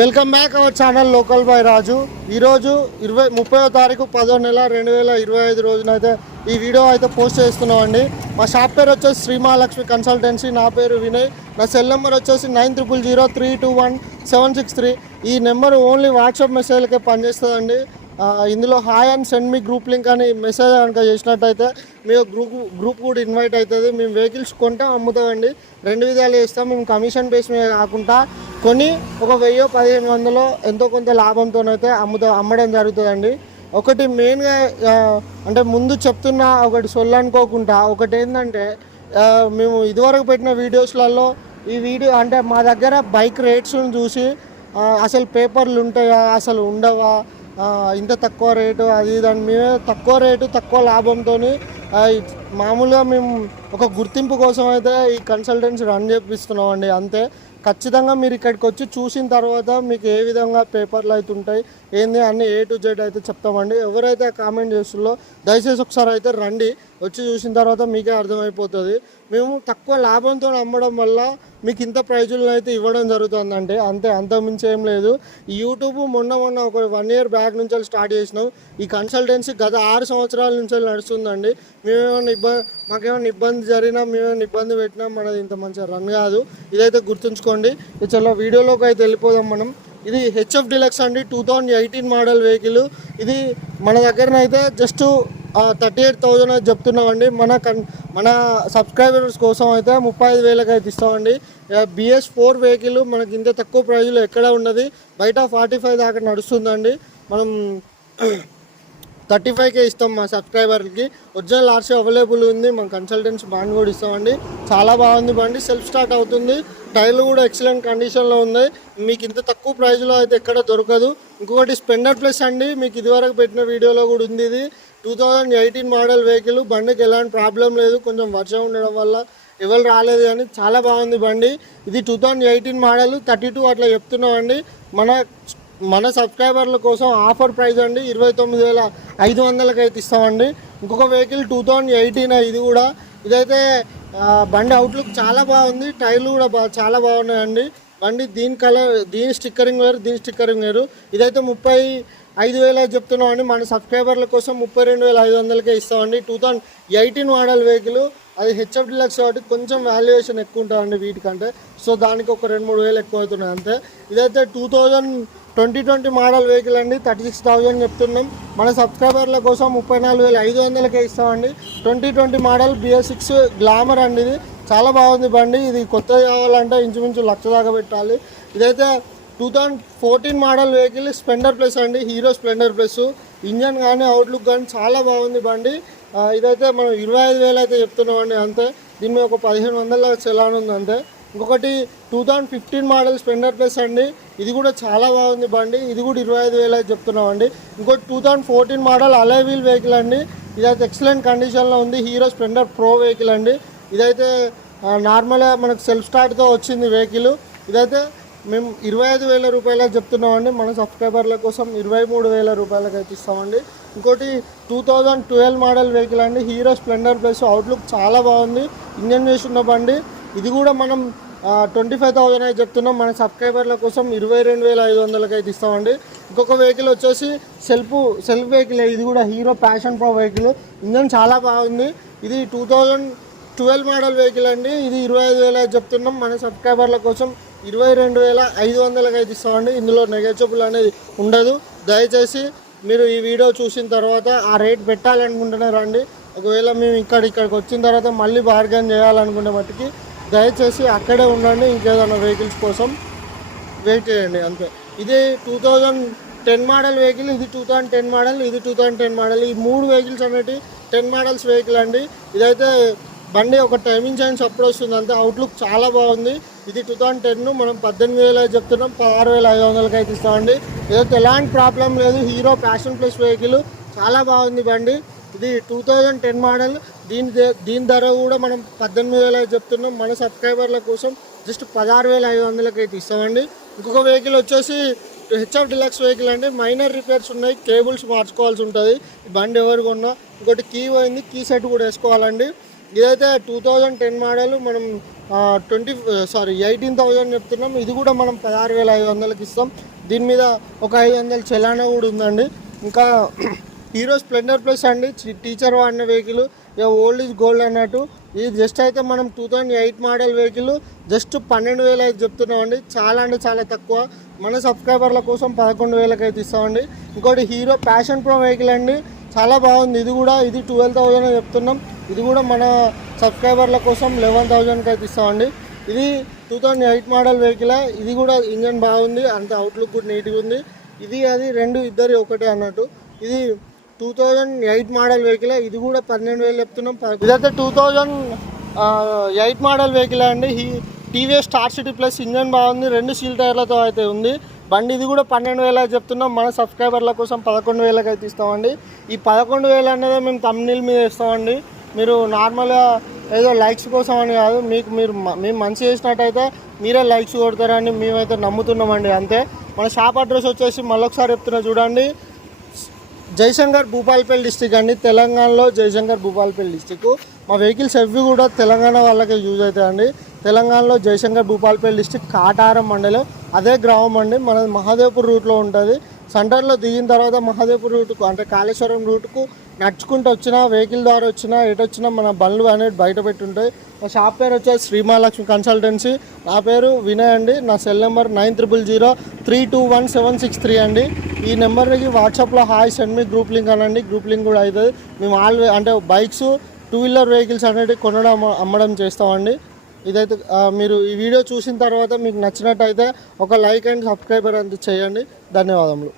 Welcome back our channel local boy Raju. ఈరోజు ఇరవై ముప్పై తారీఖు పదో నెల రెండు వేల ఇరవై ఐదు రోజునైతే ఈ వీడియో అయితే పోస్ట్ చేస్తున్నామండి. మా షాప్ పేరు వచ్చేసి శ్రీమహాలక్ష్మి కన్సల్టెన్సీ. నా పేరు వినయ్. నా సెల్ నెంబర్ వచ్చేసి nine triple zero three two one seven six three. ఈ నెంబర్ ఓన్లీ వాట్సాప్ మెసేజ్లకే పనిచేస్తుందండి. ఇందులో hi and send me group link అని మెసేజ్ కనుక చేసినట్టయితే మీ గ్రూప్ గ్రూప్ కూడా ఇన్వైట్ అవుతుంది. మేము వెహికల్స్ కొంటాం అమ్ముతామండి. రెండు విధాలు చేస్తాం. మేము కమిషన్ బేస్ మీద కాకుండా కొని ఒక వెయ్యో పదిహేను వందలో ఎంతో కొంత లాభంతోనైతే అమ్ముతా అమ్మడం జరుగుతుందండి. ఒకటి మెయిన్గా అంటే ముందు చెప్తున్నా ఒకటి సొల్లు అనుకోకుండా ఒకటి ఏంటంటే మేము ఇదివరకు పెట్టిన వీడియోస్లలో ఈ వీడియో అంటే మా దగ్గర బైక్ రేట్స్ని చూసి అసలు పేపర్లు ఉంటాయా అసలు ఉండవా ఇంత తక్కువ రేటు అది దాని మేము తక్కువ రేటు తక్కువ లాభంతో మామూలుగా మేము ఒక గుర్తింపు కోసం అయితే ఈ కన్సల్టెన్సీ రన్ చేపిస్తున్నామండి అంతే. ఖచ్చితంగా మీరు ఇక్కడికి వచ్చి చూసిన తర్వాత మీకు ఏ విధంగా పేపర్లు అయితే ఉంటాయి ఏంది అన్ని ఏ టు జెడ్ అయితే చెప్తామండి. ఎవరైతే కామెంట్ చేస్తుందో దయచేసి ఒకసారి అయితే రండి. వచ్చి చూసిన తర్వాత మీకే అర్థమైపోతుంది. మేము తక్కువ లాభంతో అమ్మడం వల్ల మీకు ఇంత ప్రైజులను అయితే ఇవ్వడం జరుగుతుందండి అంతే అంతకుమించి ఏం లేదు. ఈ యూట్యూబ్ మొన్న మొన్న ఒక వన్ ఇయర్ బ్యాక్ నుంచి స్టార్ట్ చేసినాం. ఈ కన్సల్టెన్సీ గత ఆరు సంవత్సరాల నుంచి నడుస్తుందండి. మేమేమైనా ఇబ్బంది మాకేమైనా ఇబ్బంది జరిగినా మేమేమైనా ఇబ్బంది పెట్టినా మనది ఇంత మంచిగా రన్ కాదు. ఇదైతే గుర్తుంచుకోండి. చాలా వీడియోలోకి అయితే వెళ్ళిపోదాం మనం. ఇది హెచ్ఎఫ్ డిలక్స్ అండి two thousand eighteen model vehicle. ఇది మన దగ్గరనైతే జస్ట్ థర్టీ ఎయిట్ థౌజండ్ అయితే చెప్తున్నామండి. మన కన్ మన సబ్స్క్రైబర్స్ కోసం అయితే ముప్పై ఐదు వేలకు అయితే ఇస్తామండి. బిఎస్ ఫోర్ వెహికల్ మనకి ఇంత తక్కువ ప్రైజ్లో ఎక్కడ ఉన్నది? బయట ఫార్టీ ఫైవ్ దాకా నడుస్తుందండి. మనం థర్టీ ఫైవ్కే ఇస్తాం మా సబ్స్క్రైబర్కి ఒరిజినల్ ఆర్సీ అవైలబుల్ ఉంది మా కన్సల్టెన్సీ బాండ్ కూడా ఇస్తామండి. చాలా బాగుంది బండి సెల్ఫ్ స్టార్ట్ అవుతుంది. టైర్లు కూడా ఎక్సలెంట్ కండిషన్లో ఉన్నాయి. మీకు ఇంత తక్కువ ప్రైస్లో అయితే ఎక్కడ దొరకదు. ఇంకొకటి స్పెండర్ ప్లస్ అండి మీకు ఇదివరకు పెట్టిన వీడియోలో కూడా ఉంది ఇది. Two thousand eighteen model vehicle బండికి ఎలాంటి ప్రాబ్లం లేదు. కొంచెం వర్షం ఉండడం వల్ల ఎవరు రాలేదు కానీ చాలా బాగుంది బండి. ఇది two thousand eighteen model thirty two అట్లా చెప్తున్నామండి. మన మన సబ్స్క్రైబర్ల కోసం ఆఫర్ ప్రైస్ అండి. ఇరవై తొమ్మిది వేల ఐదు వందలకి అయితే ఇస్తామండి. ఇంకొక వెహికల్ టూ థౌజండ్ ఎయిటీన్ ఇది కూడా. ఇదైతే బండి అవుట్లుక్ చాలా బాగుంది. టైర్లు కూడా బా చాలా బాగున్నాయండి. బండి దీని కలర్ దీని స్టిక్కరింగ్ వేరు దీని స్టిక్కరింగ్ వేరు. ఇదైతే ముప్పై ఐదు వేల చెప్తున్నామండి. మన సబ్స్క్రైబర్ల కోసం ముప్పై రెండు వేల ఐదు వందలకే ఇస్తామండి. Two thousand eighteen model vehicle. అది హెచ్ఎఫ్ డిలక్స్ కాబట్టి కొంచెం వాల్యుయేషన్ ఎక్కువ ఉంటుందండి వీటికంటే. సో దానికి ఒక రెండు మూడు వేలు ఎక్కువ అవుతున్నాయి అంతే. ఇదైతే two thousand twenty twenty model vehicle అండి థర్టీ సిక్స్ థౌజండ్ చెప్తున్నాం. మన సబ్స్క్రైబర్ల కోసం ముప్పై నాలుగు వేల ఐదు వందలకే ఇస్తామండి. Twenty twenty model BS six Glamour అండి ఇది. చాలా బాగుంది బండి. ఇది కొత్తది కావాలంటే ఇంచుమించు లక్ష దాకా పెట్టాలి. ఇదైతే two thousand fourteen model vehicle Splendor Plus అండి హీరో స్ప్లెండర్ ప్లస్. ఇంజన్ కానీ అవుట్లుక్ కానీ చాలా బాగుంది బండి. ఇదైతే మనం ఇరవై ఐదు వేలు అయితే చెప్తున్నామండి అంతే. దీని మీద ఒక పదిహేను వందల చలాన్ ఉంది అంతే ఇంకొకటి two thousand fifteen model Splendor Plus అండి. ఇది కూడా చాలా బాగుంది బండి. ఇది కూడా ఇరవై ఐదు వేలు చెప్తున్నామండి. ఇంకోటి two thousand fourteen model alloy wheel vehicle అండి. ఇదైతే ఎక్సలెంట్ కండిషన్లో ఉంది. హీరో స్ప్లెండర్ ప్రో వెహికల్ అండి. ఇదైతే నార్మల్గా మనకు సెల్ఫ్ స్టార్ట్తో వచ్చింది వెహికల్. ఇదైతే మేము ఇరవై ఐదు వేల రూపాయల చెప్తున్నామండి. మన సబ్స్క్రైబర్ల కోసం ఇరవై మూడు వేల రూపాయలకి అయితే ఇస్తామండి. ఇంకోటి two thousand twelve model vehicle అండి. హీరో స్ప్లెండర్ ప్లస్ అవుట్లుక్ చాలా బాగుంది. ఇంజన్ చేసి ఉన్న బండి. ఇది కూడా మనం ట్వంటీ ఫైవ్ థౌజండ్ అయితే చెప్తున్నాం. మన సబ్స్క్రైబర్ల కోసం ఇరవై రెండు వేల ఐదు వందలకి అయితే ఇస్తామండి. ఇంకొక వెహికల్ వచ్చేసి సెల్ఫ్ సెల్ఫ్ వెహికల్ ఇది కూడా Hero Passion Pro vehicle engine చాలా బాగుంది. ఇది two thousand twelve model vehicle అండి. ఇది ఇరవై ఐదు వేల చెప్తున్నాం. మన సబ్స్క్రైబర్ల కోసం ఇరవై రెండు వేల ఐదు వందలకి అయితే ఇస్తామండి. ఇందులో నెగటివ్ అనేది ఉండదు. దయచేసి మీరు ఈ వీడియో చూసిన తర్వాత ఆ రేట్ పెట్టాలనుకుంటున్నారండి ఒకవేళ మేము ఇక్కడ ఇక్కడికి వచ్చిన తర్వాత మళ్ళీ బార్గెన్ చేయాలనుకునే మట్టుకి దయచేసి అక్కడే ఉండండి ఇంకేదైనా వెహికల్స్ కోసం వెయిట్ చేయండి అంతే. ఇది two thousand ten model vehicle ఇది టూ థౌజండ్ టెన్ మోడల్ ఇది టూ థౌజండ్ టెన్ మోడల్ ఈ మూడు వెహికల్స్ అనేవి టెన్ మోడల్స్ వెహికల్ అండి. ఇదైతే బండి ఒక టైమింగ్ చైన్స్ అప్పుడు వస్తుంది అంతే. అవుట్లుక్ చాలా బాగుంది. ఇది టూ థౌజండ్ టెన్ మనం పద్దెనిమిది వేలు చెప్తున్నాం పదహారు వేల ఐదు వందలకి అయితే ఇస్తామండి. ఇదైతే ఎలాంటి ప్రాబ్లం లేదు హీరో ప్యాషన్ ప్లస్ వెహికల్ చాలా బాగుంది బండి. ఇది టూ థౌజండ్ టెన్ మోడల్ దీని దీని ధర కూడా మనం పద్దెనిమిది వేల అయితే చెప్తున్నాం. మన సబ్స్క్రైబర్ల కోసం జస్ట్ పదహారు వేల ఐదు వందలకి అయితే ఇస్తామండి. ఇంకొక వెహికల్ వచ్చేసి హెచ్ఎఫ్ డిలక్స్ వెహికల్ అండి. మైనర్ రిపేర్స్ ఉన్నాయి. కేబుల్స్ మార్చుకోవాల్సి ఉంటుంది. బండి ఎవరు కొన్నా. ఇంకోటి కీ పోయింది. కీ సెట్ కూడా వేసుకోవాలండి. ఇదైతే టూ థౌజండ్ టెన్ మోడల్ మనం ట్వంటీ సారీ ఎయిటీన్ థౌజండ్ చెప్తున్నాం. ఇది కూడా మనం పదహారు వేల ఐదు వందలకి ఇస్తాం. దీని మీద ఒక ఐదు వందల చలానా కూడా ఉందండి. ఇంకా హీరో స్ప్లెండర్ ప్లస్ అండి టీచర్ వాడిన వెహికల్. ఇక ఓల్డ్ ఈజ్ గోల్డ్ అన్నట్టు. ఇది జస్ట్ అయితే మనం two thousand eight model vehicle just పన్నెండు వేలు అయితే చెప్తున్నామండి. చాలా అంటే చాలా తక్కువ. మన సబ్స్క్రైబర్ల కోసం పదకొండు వేలకు అయితే ఇస్తామండి. ఇంకోటి హీరో ప్యాషన్ ప్రో వెహికల్ అండి. చాలా బాగుంది. ఇది కూడా ఇది ట్వెల్వ్ థౌజండ్ చెప్తున్నాం. ఇది కూడా మన సబ్స్క్రైబర్ల కోసం లెవెన్ థౌజండ్కి అయితే ఇస్తామండి. ఇది two thousand eight model vehicle. ఇది కూడా ఇంజన్ బాగుంది. అంత అవుట్లుక్ కూడా నీట్గా ఉంది. ఇది అది రెండు ఇద్దరి ఒకటే అన్నట్టు. ఇది two thousand eight model vehicle. ఇది కూడా పన్నెండు వేలు చెప్తున్నాం. ఇదైతే two thousand eight model vehicle అండి. He TVS Star City Plus engine బాగుంది. రెండు సీల్ టైర్లతో అయితే ఉంది. బండి ఇది కూడా పన్నెండు వేలకు చెప్తున్నాం. మన సబ్స్క్రైబర్ల కోసం పదకొండు వేలకు అయితే ఇస్తామండి. ఈ పదకొండు వేలు అనేది మేము తమిళ మీద ఇస్తామండి. మీరు నార్మల్గా ఏదో లైక్స్ కోసం అని కాదు మీకు మీరు మ- మేము మంచి చేసినట్టయితే మీరే లైక్స్ కొడతారని మేమైతే నమ్ముతున్నామండి. అంతే. మన షాప్ అడ్రస్ వచ్చేసి మళ్ళొకసారి చెప్తున్నా చూడండి. జయశంకర్ భూపాల్పల్లి డిస్టిక్ అండి. తెలంగాణలో జయశంకర్ భూపాల్పల్లి డిస్టిక్. మా వెహికల్స్ అవి కూడా తెలంగాణ వాళ్ళకి యూజ్ అవుతాయండి. తెలంగాణలో జయశంకర్ భూపాల్పల్లి డిస్టిక్ కాటారం మండలం. అదే గ్రామం అండి. మన మహాదేవ్పూర్ రూట్లో ఉంటుంది. సెంటర్లో దిగిన తర్వాత మహాదేవ్ రూట్కు అంటే కాళేశ్వరం రూట్కు నడుచుకుంటూ వచ్చినా వెహికల్ ద్వారా వచ్చినా ఎటు వచ్చినా మన బండ్లు అనేవి బయట పెట్టుంటాయి. మా షాప్ పేరు వచ్చేసి శ్రీమహాలక్ష్మి కన్సల్టెన్సీ. నా పేరు వినయ్ అండి. నా cell number nine triple zero three two one seven six three అండి. ఈ నెంబర్కి వాట్సాప్లో hi send me group link అనండి. గ్రూప్ లింక్ కూడా అవుతుంది. మేము ఆల్ అంటే బైక్స్ టూ వీలర్ వెహికల్స్ అనేవి కొనడం అమ్మడం చేస్తామండి. ఇదైతే మీరు ఈ వీడియో చూసిన తర్వాత మీకు నచ్చినట్టయితే ఒక లైక్ అండ్ సబ్స్క్రైబర్ అంత చేయండి. ధన్యవాదములు.